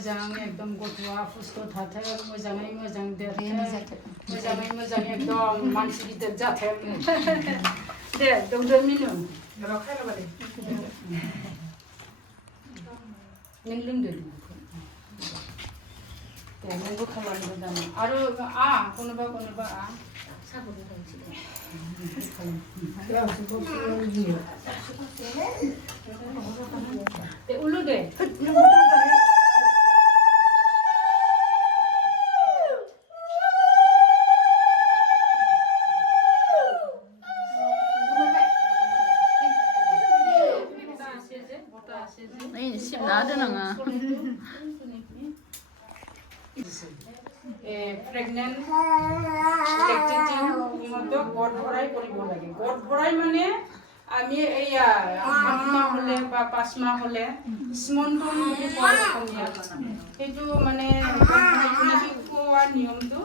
मोजां एकदम गथ'आ सुस्थ' थाथों मोजाङै मोजां देरथों मोजाङै मोजां एकदम मानसि गिदिर जाथों दे दौदो मिनु नों लोंदो दे नोंबो खालामदो दाना आरो कोनोबा साबुन दे उलु दे প্রেগনেন্ট লেকটেটিং মতো গড় ভরাই কৰিব লাগে গড় ভরাই মানে আমি এইয়া 8 মাহ হলে বা 5 মাহ হলে স্মন্তন বুলি কোৱা অসমীয়া সেইটো মানে কোৱা নিয়মটো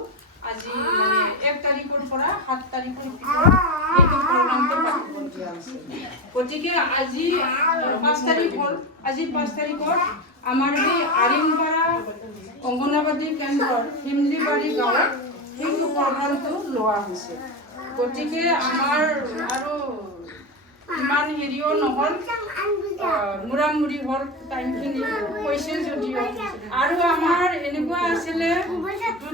আজি মানে 1 তাৰিখৰ পৰা 7 তাৰিখৰ ভিতৰত এইটো প্ৰগ্ৰামটো পাতিব দিয়া আছে গতিকে আজি 5 তাৰিখ হ'ল আজি 5 তাৰিখত আমাৰ এই আৰিমপাৰা অঙ্গনাবাদী কেন্দ্ৰৰ হিমলিবাৰী গাঁৱত সেইটো প্ৰগ্ৰামটো লোৱা হৈছে গতিকে আমাৰ আৰু ইমান হেৰিও নহল মুৰামুৰি হ'ল টাইমখিনি কৈছে যদিও আৰু আমাৰ এনেকুৱা আছিলে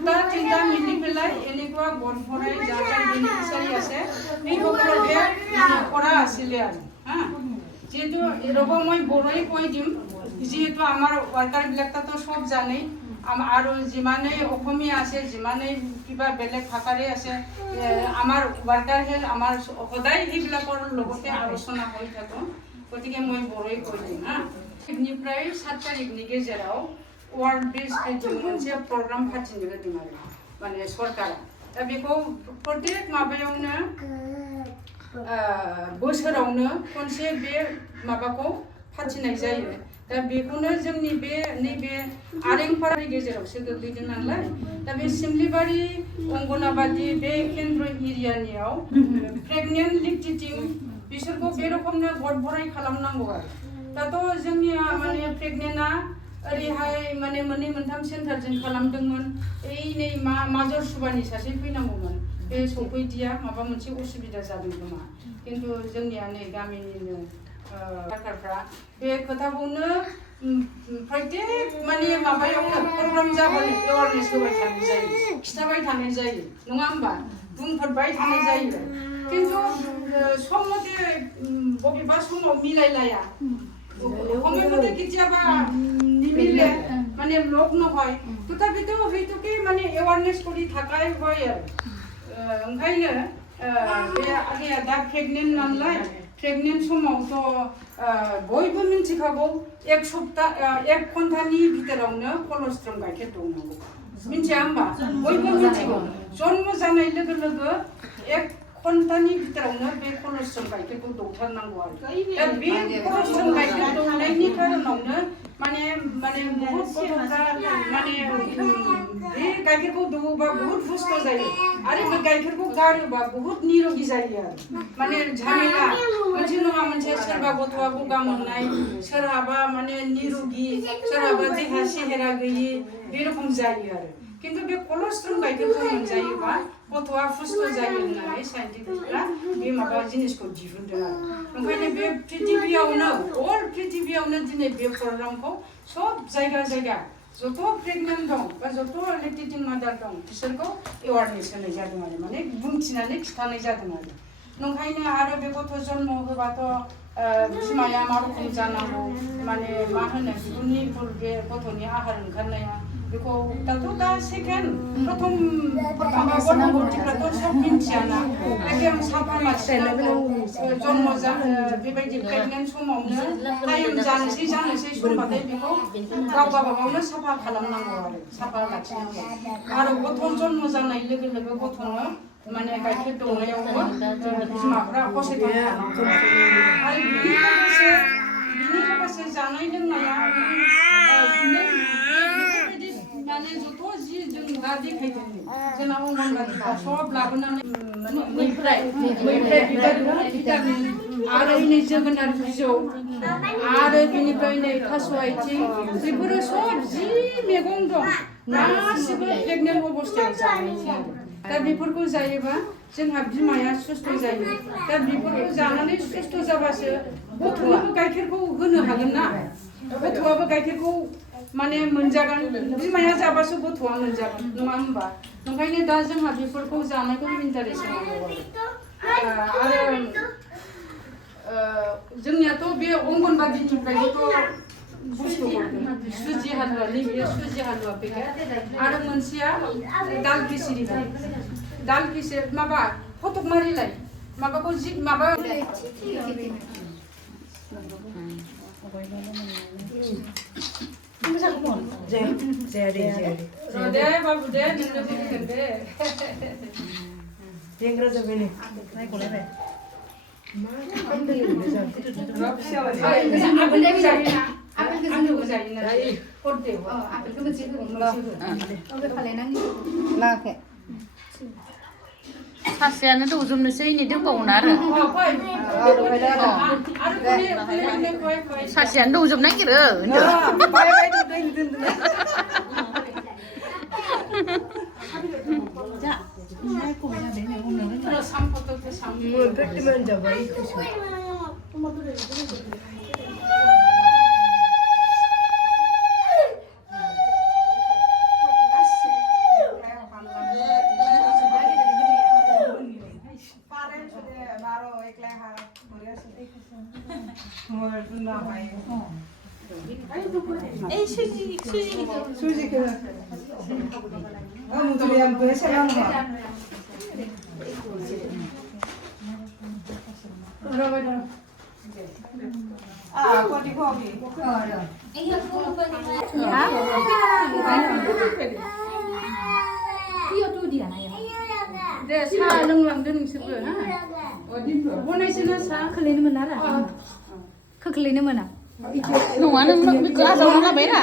2-3টা মিলি পেলাই এনেকুৱা গড় ভৰাই যাৰ বেনিফিচিয়াৰী আছে এইসকলকে কৰা আছিলে আৰু যেহেতু ৰ'ব মই বড়োই কৈ দিম যেহেতু আমাৰ ৱাৰ্কাৰবিলাকতো সব জানেই আৰু যিমানেই অসমীয়া আছে যিমানেই কিবা বেলেগ ভাষাৰে আছে আমাৰ ৱাৰ্কাৰ হেল আমাৰ সদায় সেইবিলাকৰ লগতে আলোচনা হৈ থাকোঁ গতিকে মই বড়োই কৈ দিম নিफ्राय 7 तारिखनि गेजेराव वार्ल्ड ब्रिज बिल्डिं मोनसे प्रग्राम फाथिनो होदों आरो माने सरकारा दा बेखौ प्रत्येक माबायावनो बोसोरावनो खनसे बे माबाखौ फाथिनाय जायो दा बेखौनो जोंनि बे नैबे आरेंपारानि गेजेरावसो गोग्लैदों नालाय दा बे सिमलिबारि अंगनाबादि बे केन्द्र एरियानियाव प्रेगनेन्ट लेक्टेटिं बिसोरखौ बे रोखोमनो गड़ भराय खालामनांगौ आरो दाथ' जोंनिया माने प्रेगनेन्टआ ओरैहाय माने 2-3 सेन्टारजों खालामदोंमोन नै माजर सुबानि सासे फैनांगौमोन बे सफैदिया माबा मोनसे उसुबिदा जादों खोमा किन्तु जोंनिया नै गामिनिनो सरकारफ्रा बे खोथाखौनो प्रत्येक माने माबायावनो प्रग्राम जाबानो एवारनेस होबाय थानाय जायो खिथाबाय थानाय जायो नङा होमबा बुंफोरबाय थानाय जायो किन्तु सम मथे बबेबा समाव मिलायलाया সময় মতে কেতিয়াবা নিমিলে মানে লগ নহয় তথাপিতো সেইটোকে মানে এৱাৰনেস কৰি থাকাই হয় আৰু ओंखायनो बे आगैया दा प्रेगनेन्ट नालाय प्रेगनेन्ट समावथ' बयबो मिन्थिखागौ 1 घन्टानि भितरावनो कलस्ट्रम गाइखेर दौनांगौ मिन्थिया होमबा बयबो मिन्थिगौ जन्म जानाय लोगो लोगो 1 घन्टानि भितरावनो बे कलस्ट्रम गाइखेरखौ दौथारनांगौ आरो दा बे कलस्ट्रम गाइखेर दौनायनि खारनावनो माने बहुत गथ'फ्रा माने बे गाइखेरखौ दौबा बहुत हुस्थ जायो आरो बे गाइखेरखौ गारोबा बहुत निरोगी जायो आरो माने झमेला मोनसे नङा मोनसे सोरबा गथ'आ गगा मोननाय सोरहाबा माने निरोगी सोरहाबा देहा सेहेरा गैयि बे रखम जायो आरो किन्तु बे कलस्ट्रम गाइखेरखौ मोनजायोबा गथ'आ हुस्थ जायो होननानै साइन्टिफिकफ्रा बे माबा जिनिसखौ दिहुनदों आरो ओंखायनो बे पृथिबियावनो अल पृथिबियावनो दिनै बे प्रग्रामखौ सब जायगा जायगा जत' प्रेगनेन्ट दं बा जत' लेक्टेटिं मादार दं बिसोरखौ एवारनेस होनाय जादों आरो माने बुंथिनानै खिथानाय जादों आरो नंखायनो आरो बे गथ' जन्म होबाथ' बिमाया मा रखम जानांगौ माने मा होनो बिगुरनि फुल बे गथ'नि आहार ओंखारनाया बेखौ दा सेकेन्ड प्रथम गथ'फोरनिफ्राथ' सब मिन्थियाना एकदम साफा लाखिनांगौ जन्म बेबायदि प्रेगनेन्ट समावनो टाइम जानोसै समबाथाय बेखौ गावबागावनो साफा खालामनांगौ आरो साफा लाखिनांगौ आरो गथ' जन्म जानाय लोगो लोगो गथ'नो माने गाइखेर दौनायावबो बिमाफ्रा सचेतन थानांगौ आरो बिनि लोगोसे जानाय लोंनाया माने जत' जि जों दा देखायदों जोंना अंगनबादिफ्रा सब लाबोनानै मैफ्राय भिटामिन आरो नै जोगोनार बिजौ आरो बिनिफ्राय नै थास' आथिं बेफोरो सब जि मैगं दं गासिबो प्रेगनेन्ट अबस्थायाव जानाय दा बेफोरखौ जायोबा जोंहा बिमाया सुस्थ' जायो दा बेफोरखौ जानानै सुस्थ' जाबासो गथ'नोबो गाइखेरखौ होनो हागोन ना गथ'आबो गाइखेरखौ माने मोनजागोन बिमाया जाबासो गथ'आ मोनजागोन नङा होमबा ओंखायनो दा जोंहा बेफोरखौ जानायखौ इन्टारेस्ट होनांगौ आरो जोंनियाथ' बे अंगनबादिनिफ्रायबोथ' बुस्थु हरदों सुजि हालुवा नैबे सुजि हालुवा पेकेट आरो मोनसेया दाल खिसिरि दाल खिसिरि माबा फटक मारिलाय माबाखौ जि माबा दे बाबु दे नोंनो बुंगोन दे देंग्रा जाबाय नै नायख'लायबाय सासेयानो दौजोबनोसै नै दंबावोना आरो सासेयानो दौजोबनो नागिरो दे साहा लोंलांदो नोंसोरबो बनायसोना साहा खोख्लैनो मोना आरो खोख्लैनो मोना नङा नों आजावना लाबाय रा